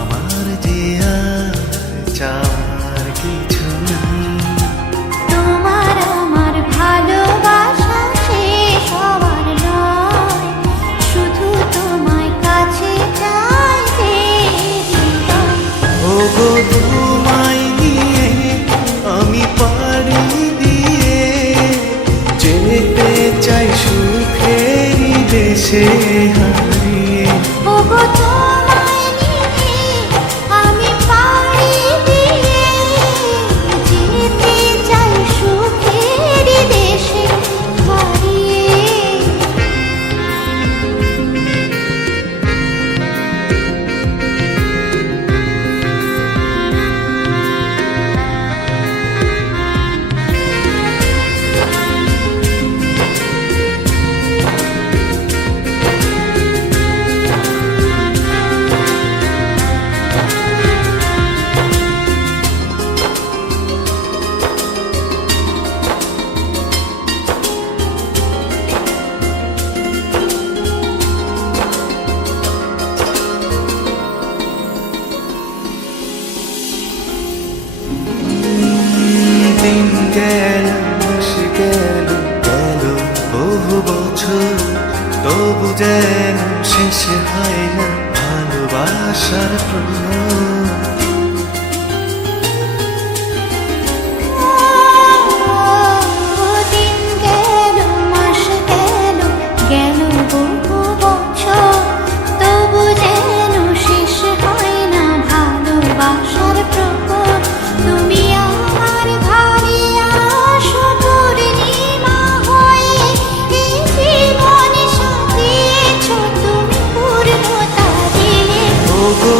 আমার যে আর চাওয়ার কিছু নেই। তোমার আমার ভালোবাসা শেষ হওয়ার নয়, শুধু তোমায় কাছে চাই যে হৃদয়। ওগো তোমায় নিয়ে আমি পাড়ি দিয়ে যেতে চাই সুখের দেশে হারিয়ে। ওগো তোমায় নিয়ে আমি পাড়ি দিয়ে যেতে চাই সুখের দেশে হারিয়ে। দিন গেল মাস গেল গেল বহু বছর, তবু যেন শেষ হয় না ভালোবাসার প্রহর। দিন গেল মাস গেল গেল বহু বছর, তবু যেন শেষ হয় না ভালোবাসার প্রহর। তুমি আমার ঘরে আসো পূর্ণিমা হয়ে, এই জীবনে সাজিয়েছ তুমি পূর্ণতা দিয়ে। ওগো